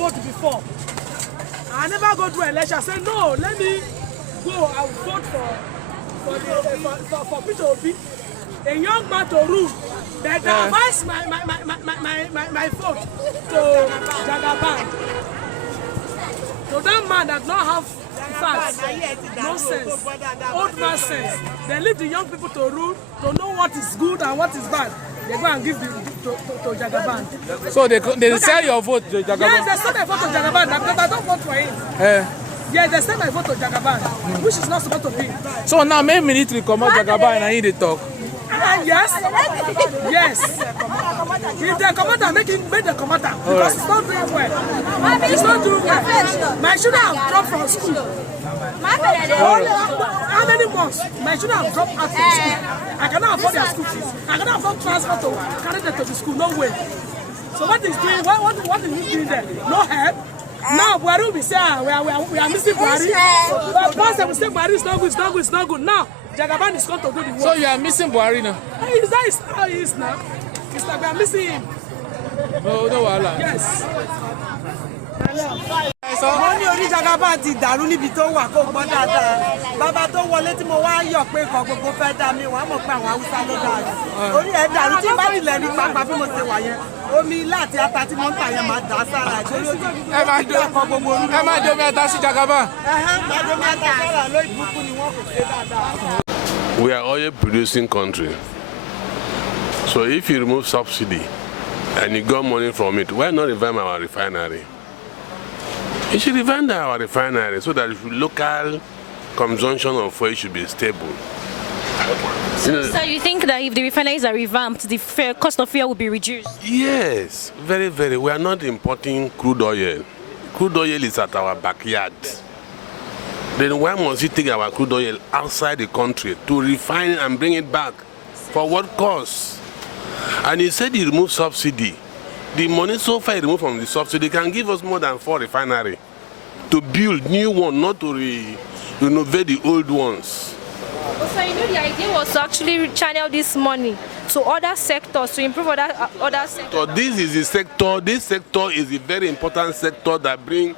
vote before. I never go to election. I say no, let me go. I will vote for Peter Obi, a young man to rule. But I advise my vote to Jagaban. So that man does not have facts, no sense, old man sense. They leave the young people to rule, to know what is good and what is bad. They go and give to Jagaban. So they sell your vote to Jagaban? Yes, they sell my vote to Jagaban because I don't vote for him. Yeah, they sell my vote to Jagaban, which is not supposed to be. So now maybe military come out Jagaban and he talk. Yes. Yes. If they come out and make them come out because it's not doing well. It's not doing well. My children have dropped from school. How many months? My children have dropped out from school. I cannot afford their school fees. I cannot afford transport to carry them to the school. No way. So what is doing? What is he doing there? No help. Now Buhari will say we are missing Buhari. But once they will say Buhari is not good, it's not good, it's not good. Now Jagaban is going to do the work. So you are missing Buhari now? That is how he is now. It's like we are missing him. No, wala. Yes. Wọ́n ní orí Jagaban ti dàrú níbi tó wà kó gbọ́ dáadáa. Bàbá tó wọlé tí mo wá yọ̀ pé nǹkan gbogbo fẹ́ dá mi, wọ́n á mọ̀ pé àwọn Haúsá ló dàrú. Orí ẹ̀ dàrú tí bá tilẹ̀ rí pápá bí mo ṣe wà yẹn. Omi ilé àti ata tí wọ́n ń tà yẹn máa dà sára ìtorí ojú ẹ̀kọ́ gbogbo orí. Ẹ máa domi ata sí Jagaban. Máa domi ata sára lórí ìbùkún ni wọ́n kò ṣe dáadáa. We are oil producing country. So if you remove subsidy and you got money from it, why not revamp our refinery? You should revamp our refinery so that local consumption of oil should be stable. So you think that if the refineries are revamped, the cost of fuel will be reduced? Yes, very, very. We are not importing crude oil. Crude oil is at our backyard. Then why must we take our crude oil outside the country to refine and bring it back? For what cost? And he said he removed subsidy. The money so far removed from the subsidy can give us more than 4 refineries to build new one, not to renovate the old ones. So you know the idea was to actually channel this money to other sectors, to improve other sectors. So this is the sector. This sector is a very important sector that brings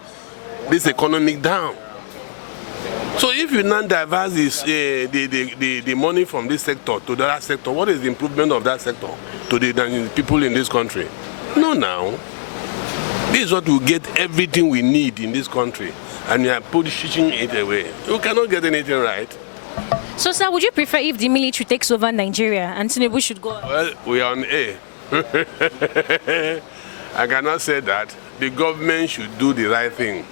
this economy down. So if you now divert the money from this sector to the other sector, what is the improvement of that sector to the people in this country? No, now. This is what will get everything we need in this country, and we are pushing it away. You cannot get anything right. So, sir, would you prefer if the military takes over Nigeria and Tinubu should go? Well, we are on A. I cannot say that. The government should do the right thing.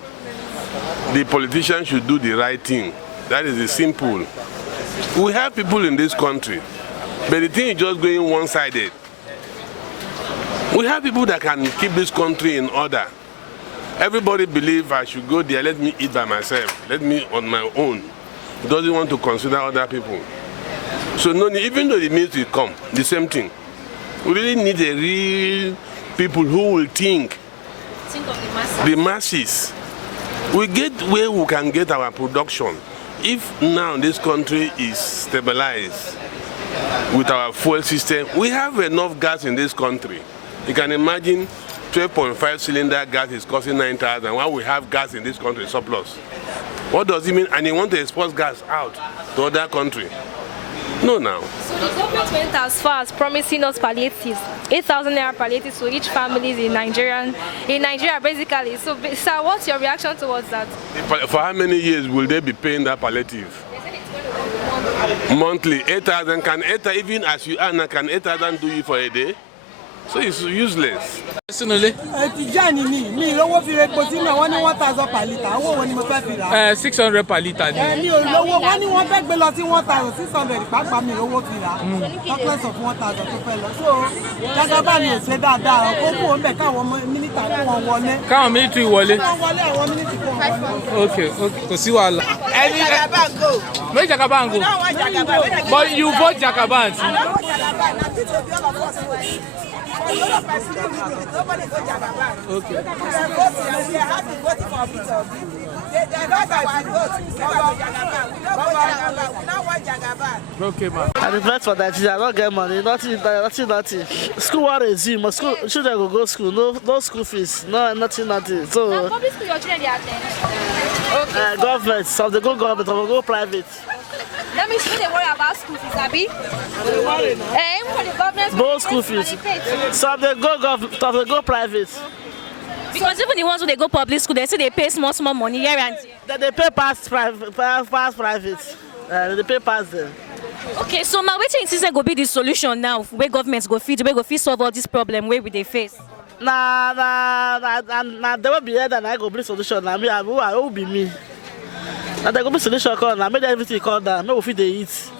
The politicians should do the right thing. That is the simple. We have people in this country, but the thing is just going one-sided. We have people that can keep this country in order. Everybody believes I should go there, let me eat by myself, let me on my own. Doesn't want to consider other people. So no, even though the military come, the same thing. We really need a real people who will think Of the masses. We get where we can get our production. If now this country is stabilized with our fuel system, we have enough gas in this country. You can imagine 12.5 cylinder gas is costing 9,000 while we have gas in this country surplus. What does it mean? And they want to export gas out to other countries. No, now. So the government went as far as promising us palliatives, 8,000 naira palliatives to each family in Nigeria, basically. So, sir, what's your reaction towards that? For how many years will they be paying that palliative? Monthly, 8,000. Can 8,000, even as you are now, can 8,000 do you for a day? So it's useless. Personally? 600 per litre. Káwọn military wọlé. Okay. Kò sí wàhálà. Make Jagaban go. But you vote Jagaban. Okay. Okay, man. I invest for Nigeria, I don't get money, nothing. School will resume, school, children will go school, no school fees, nothing. Now, So, public school, your children, they attend. government, some they go government, some go private. Let me see they worry about school fees, Abi. Even for the government Both school fees. Some they go government, some they go private. Because even the ones who they go public school, they say they pay small money here and there. Then they pay past private. They pay past them. Okay, so my waiting is go be the solution now. Where governments go feed, where go feed solve all this problem where we they face. Nah, they will be here and I go bring solution. I mean, who will be me? Now they go bring solution. Now make everything come down. Make we feed they eat.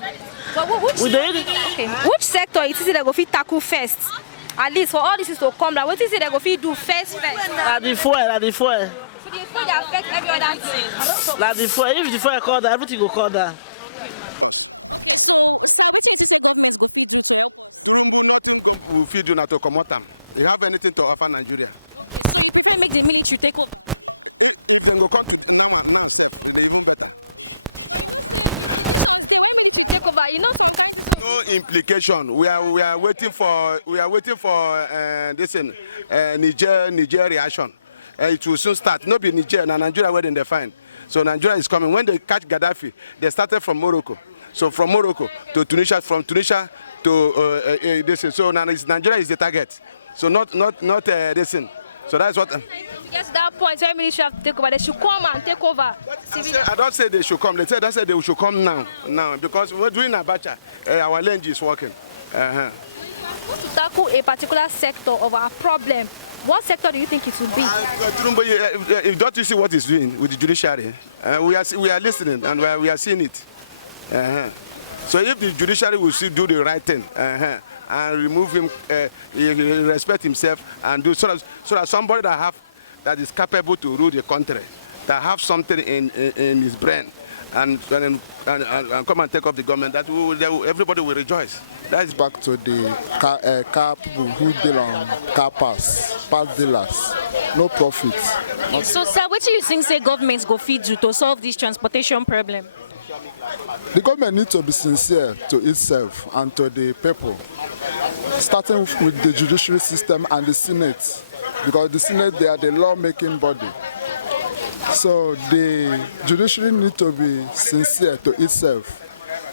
But which sector it is that go fit tackle first? At least for all this is to come down, what is it that go fit do first? The fuel. So the food that affect every other thing. Like the fuel, if the fuel come down, everything will come down. Nothing will feed you now to come out. You have anything to offer Nigeria? We can make the military take over. You can go come to now, step. It's even better. When military take over, you know sometimes. No implication. We are waiting for this in Niger reaction. It will soon start. No be Niger, now Nigeria where they find. So Nigeria is coming. When they catch Gaddafi, they started from Morocco. So from Morocco to Tunisia, from Tunisia to this. So now Nigeria is the target. So not this. So that's what. Yes, that point where military have to take over, they should come and take over. I don't say they should come. They said they should come now because we're doing Abacha. Our land is working. To tackle a particular sector of our problem, what sector do you think it would be? If don't you see what he's doing with the judiciary? We are listening and we are seeing it. So if the judiciary will still do the right thing and remove him, respect himself and do so that somebody that is capable to rule the country, that have something in his brain and come and take up the government, that everybody will rejoice. That is back to the car people who deal on car pass dealers. No profit. So, sir, what do you think say governments go feed you to solve this transportation problem? The government needs to be sincere to itself and to the people, starting with the judiciary system and the Senate, because the Senate, they are the law-making body. So the judiciary needs to be sincere to itself.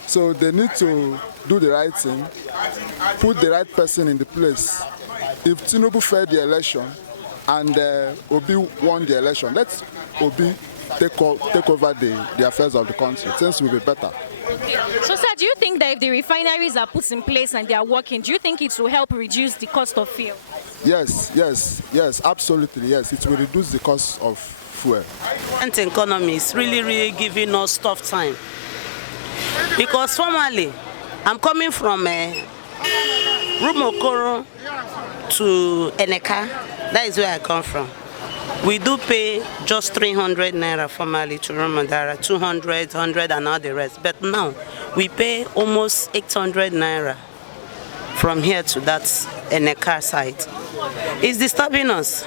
So they need to do the right thing, put the right person in the place. If Tinubu failed the election and Obi won the election, let Obi take over the affairs of the country. Things will be better. Okay. So, sir, do you think that if the refineries are put in place and they are working, do you think it will help reduce the cost of fuel? Yes, absolutely, yes. It will reduce the cost of fuel. The economy is really giving us tough time. Because formerly, I'm coming from Rumokoro to Eneka. That is where I come from. We do pay just 300 naira formerly to Ramadara, 200, 100 and all the rest. But now we pay almost 800 naira from here to that Eneka site. It's disturbing us.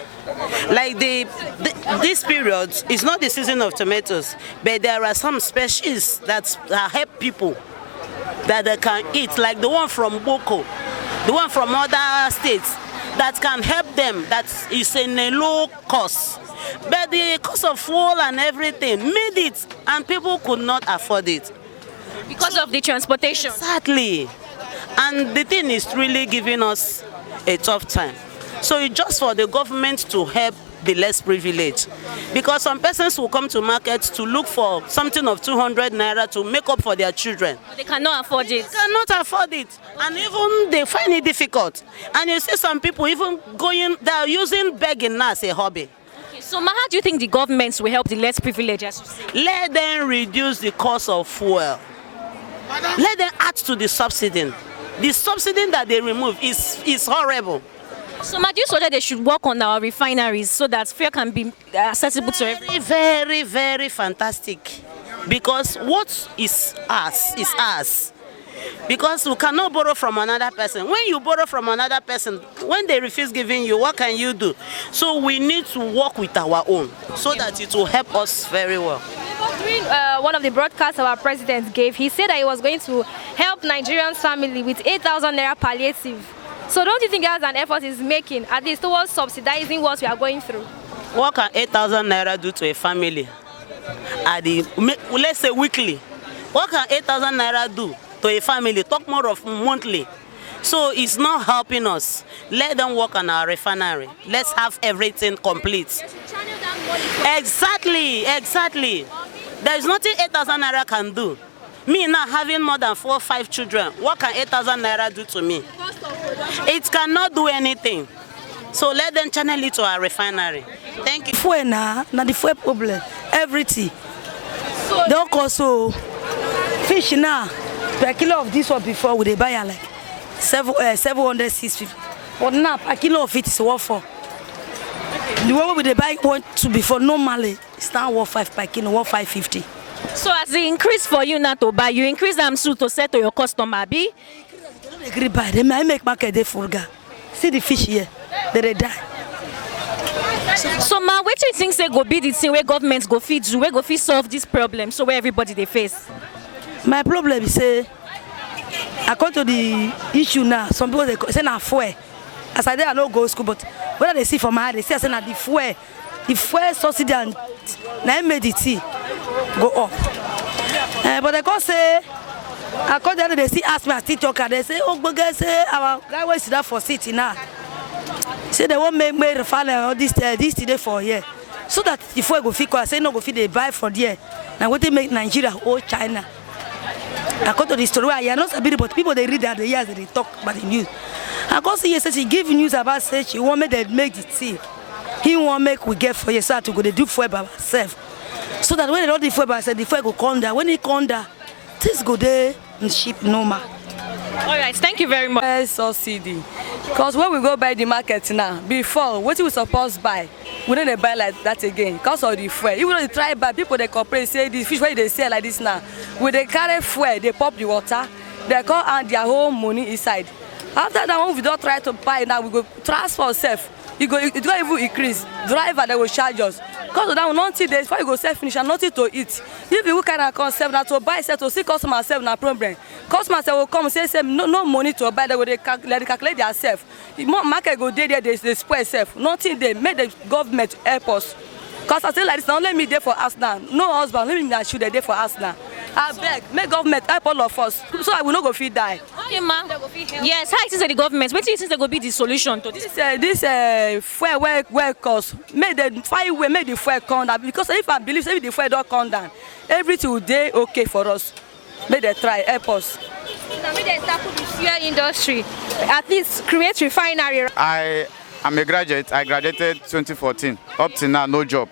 Like this period is not the season of tomatoes, but there are some species that help people that they can eat, like the one from Boko, the one from other states, that can help them, that is in a low cost. But the cost of fuel and everything made it, and people could not afford it. Because of the transportation? Exactly. And the thing is really giving us a tough time. So it's just for the government to help the less privileged. Because some persons will come to market to look for something of 200 naira to make up for their children. They cannot afford it. They cannot afford it. And even they find it difficult. And you see some people even they are using begging now as a hobby. Okay, so how do you think the governments will help the less privileged? Let them reduce the cost of fuel. Let them add to the subsidy. The subsidy that they remove is horrible. So, do you suggest they should work on our refineries so that fuel can be accessible to everyone? Very fantastic. Because what is ours is ours. because we cannot borrow from another person. When you borrow from another person, when they refuse giving you, what can you do? So we need to work with our own so that it will help us very well. During one of the broadcasts our president gave, he said that he was going to help Nigerian family with 8,000 naira palliative. So don't you think that's an effort he's making, at least towards subsidizing what we are going through? What can 8,000 naira do to a family? Let's say weekly. What can 8,000 naira do to a family? Talk more of monthly. So it's not helping us. Let them work on our refinery. Let's have everything complete. Exactly. There is nothing 8,000 naira can do. Me now having more than 4 or 5 children, what can 8,000 naira do to me? It cannot do anything. So let them channel it to our refinery. Thank you. Fuel now the fuel problem. Everything. Don't also fish now. Per kilo of this one before we buy like 700, 650. But now a kilo of it is worth 4. The one we buy 1, 2 before normally it's now worth 5 per kilo, worth 550. So as the increase for you not to buy, you increase them soon to sell to your customer, be? They don't agree buy. They make market they forget. See the fish here, they die. So ma, what do you think say go be the thing where governments go feed you, where go feed solve this problem, so where everybody they face? My problem is say, according to the issue now, some people they say na fuel. As I don't go to school, but whether they see from my eye, they say na the fuel subsidy and na made the tea go up. But they can't say, according to they see ask me as tea talker, they say, oh, but guys say our guy was there for city now. Say they won't make refinery this today for here, so that the fuel go fit. I say no go fit they buy for there. Now what they make Nigeria or China. According to the story, I not a bit, but people they read that the years they talk about the news. I go see she give news about say she want me to make the tea. He want make we get for yourself to go they do fuel by ourselves. So that when they don't do fuel by ourselves, the fuel go come down. When it come down, things go there and ship normal. All right, thank you very much. Subsidy. Because when we go buy the market now, before, what we supposed to buy, we don't buy like that again because of the fuel. Even though they try buy, people they complain, say the fish where they sell like this now, when they carry fuel, they pop the water, they come and their whole money inside. After that, when we don't try to buy now, we go transport self. It don't even increase. Driver they will charge us. Because of that, nothing days before you go sell finish and nothing to eat. If you kind of concept now to buy, sell to see customer sell na problem. Customer will come and say no money to buy. They will calculate themselves. Market go there they spoil self. Nothing they make the government help us. Because I say like this, now let me there for us now. No husband, let me not shoot there for us now. I beg, make government help all of us, so I will not go feed die. Okay, ma. Yes, how is the government? What do you think will be the solution to this? This fuel where cost, make the fire way, make the fuel come down. Because if I believe if the fuel don't come down, everything will be okay for us. Make they try, help us. Now, make they tackle the fuel industry, at least create refinery. I am a graduate. I graduated 2014. Up to now, no job.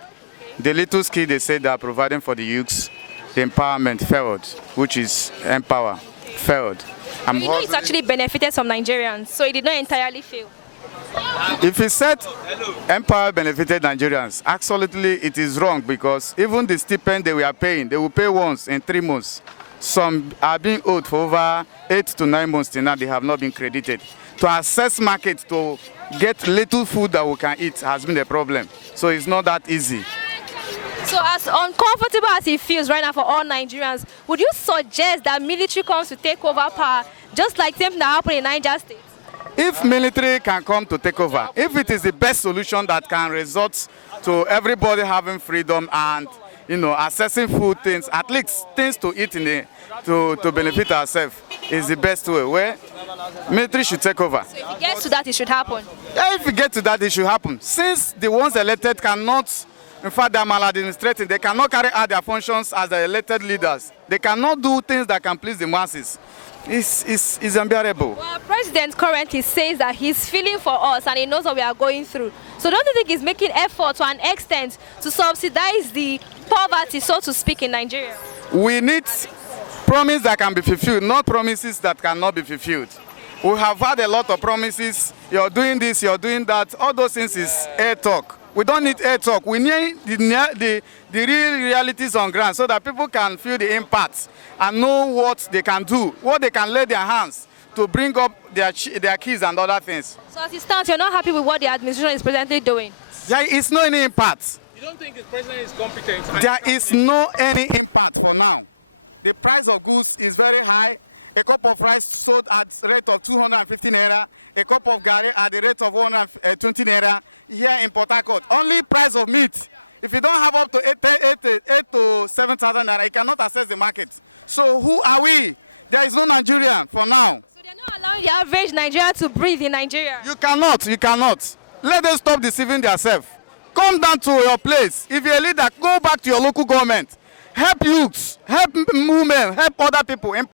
The little skill they say they are providing for the youths, the empowerment failed, which is empower, failed. You know it's actually benefited some Nigerians, so it did not entirely fail. If it said empower benefited Nigerians, absolutely it is wrong, because even the stipend they were paying, they will pay once in 3 months. Some are being owed for over 8 to 9 months till now, they have not been credited. To access market, to get little food that we can eat has been a problem. So it's not that easy. So as uncomfortable as it feels right now for all Nigerians, would you suggest that military comes to take over power, just like something that happened in Niger State? If military can come to take over, if it is the best solution that can result to everybody having freedom and accessing food things, at least things to eat to benefit ourselves, is the best way. Where military should take over. So if it gets to that, it should happen. Yeah, if it gets to that, it should happen. Since the ones elected cannot, in fact, they are maladministrating, they cannot carry out their functions as the elected leaders. They cannot do things that can please the masses. It's unbearable. Well, our president currently says that he's feeling for us and he knows what we are going through. So don't you think he's making effort to an extent to subsidize the poverty, so to speak, in Nigeria? We need promises that can be fulfilled, not promises that cannot be fulfilled. We have had a lot of promises. You're doing this, you're doing that. All those things is air talk. We don't need air talk. We need the real realities on ground so that people can feel the impact and know what they can do, what they can lay their hands to bring up their kids and other things. So as it stands, you're not happy with what the administration is presently doing? There is no any impact. You don't think the president is competent? There is no any impact for now. The price of goods is very high. A cup of rice sold at the rate of 250 naira. A cup of gari at the rate of 120 naira here in Port Harcourt. Only price of meat. If you don't have up to 8 to 7,000 naira, you cannot access the market. So who are we? There is no Nigeria for now. So they're not allowing the average Nigerian to breathe in Nigeria? You cannot. Let them stop deceiving themselves. Come down to your place. If you're a leader, go back to your local government. Help youths, help women, help other people.